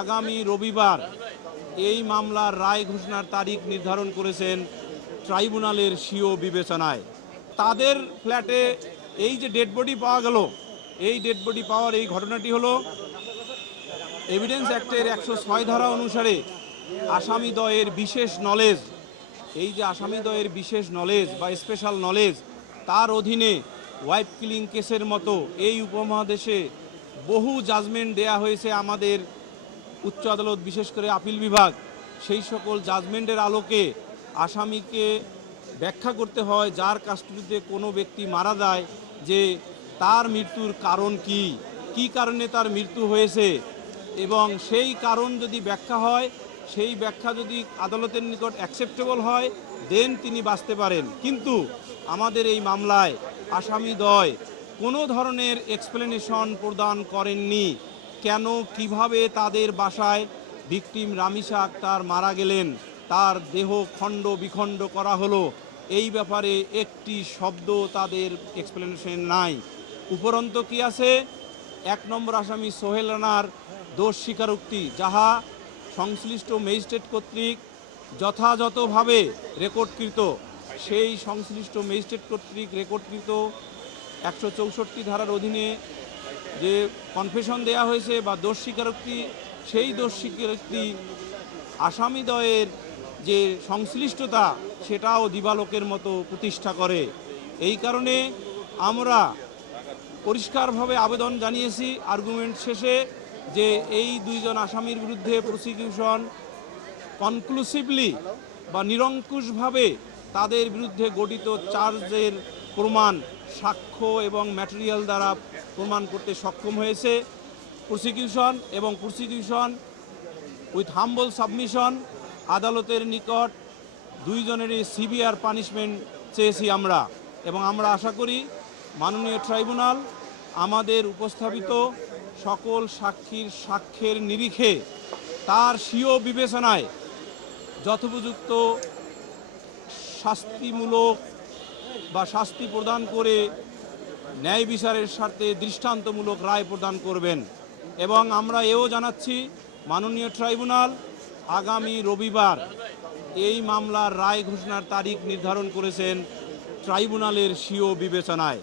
আগামী রবিবার এই মামলার রায় ঘোষণার তারিখ নির্ধারণ করেছেন ট্রাইব্যুনালের স্বীয় বিবেচনায়। তাদের ফ্ল্যাটে এই যে ডেড বডি পাওয়া গেল, এই ডেড বডি পাওয়ার এই ঘটনাটি হলো এভিডেন্স অ্যাক্টের 106 ধারা অনুসারে আসামিদ্বয়ের বিশেষ নলেজ, এই যে আসামিদ্বয়ের বিশেষ নলেজ বা স্পেশাল নলেজ, তার অধীনে ওয়াইফ কিলিং কেসের মতো এই উপমহাদেশে বহু জাজমেন্ট দেয়া হয়েছে আমাদের উচ্চ আদালত, বিশেষ করে আপিল বিভাগ। সেই সকল জাজমেন্টের আলোকে আসামিকে ব্যাখ্যা করতে হয়, যার কাস্টডিতে কোনো ব্যক্তি মারা যায়, যে তার মৃত্যুর কারণ কি, কি কারণে তার মৃত্যু হয়েছে, এবং সেই কারণ যদি ব্যাখ্যা হয়, সেই ব্যাখ্যা যদি আদালতের নিকট অ্যাকসেপ্টেবল হয়, দেন তিনি বাঁচতে পারেন। কিন্তু আমাদের এই মামলায় আসামিদ্বয় কোনো ধরনের এক্সপ্লেনেশন প্রদান করেননি। কেন, কিভাবে তাদের বাসায় ভিকটিম রামিসা আক্তার মারা গেলেন, তার দেহ খণ্ড বিখণ্ড করা হলো, এই ব্যাপারে একটি শব্দ তাদের এক্সপ্লেনেশন নাই। উপরন্ত কি আছে? 1 নম্বর আসামি সোহেল রানার দোষ স্বীকারোক্তি, যাহা সংশ্লিষ্ট ম্যাজিস্ট্রেট কর্তৃক যথাযথভাবে রেকর্ডকৃত। সেই সংশ্লিষ্ট ম্যাজিস্ট্রেট কর্তৃক রেকর্ডকৃত 164 ধারার অধীনে যে কনফেশন দেয়া হয়েছে বা দোষ স্বীকারোক্তি, সেই দোষ স্বীকারোক্তি আসামিদ্বয়ের যে সংশ্লিষ্টতা, সেটাও দিবালোকের মতো প্রতিষ্ঠা করে। এই কারণে আমরা পরিষ্কারভাবে আবেদন জানিয়েছি আর্গুমেন্ট শেষে যে এই দুইজন আসামির বিরুদ্ধে প্রসিকিউশন কনক্লুসিভলি বা নিরঙ্কুশভাবে তাদের বিরুদ্ধে গঠিত চার্জের প্রমাণ, সাক্ষ্য এবং ম্যাটেরিয়াল দ্বারা প্রমাণ করতে সক্ষম হয়েছে প্রসিকিউশন উইথ হাম্বল সাবমিশন আদালতের নিকট দুইজনেরই সিভিয়ার পানিশমেন্ট চেয়েছি আমরা। এবং আমরা আশা করি মাননীয় ট্রাইব্যুনাল আমাদের উপস্থাপিত সকল সাক্ষীর সাক্ষ্যের নিরিখে তার স্বীয় বিবেচনায় যথোপযুক্ত শাস্তিমূলক বা শাস্তি প্রদান করে ন্যায় বিচারের স্বার্থে দৃষ্টান্তমূলক রায় প্রদান করবেন। এবং আমরা এও জানাচ্ছি মাননীয় ট্রাইব্যুনাল আগামী রবিবার এই মামলার রায় ঘোষণার তারিখ নির্ধারণ করেছেন ট্রাইব্যুনালের স্বীয় বিবেচনায়।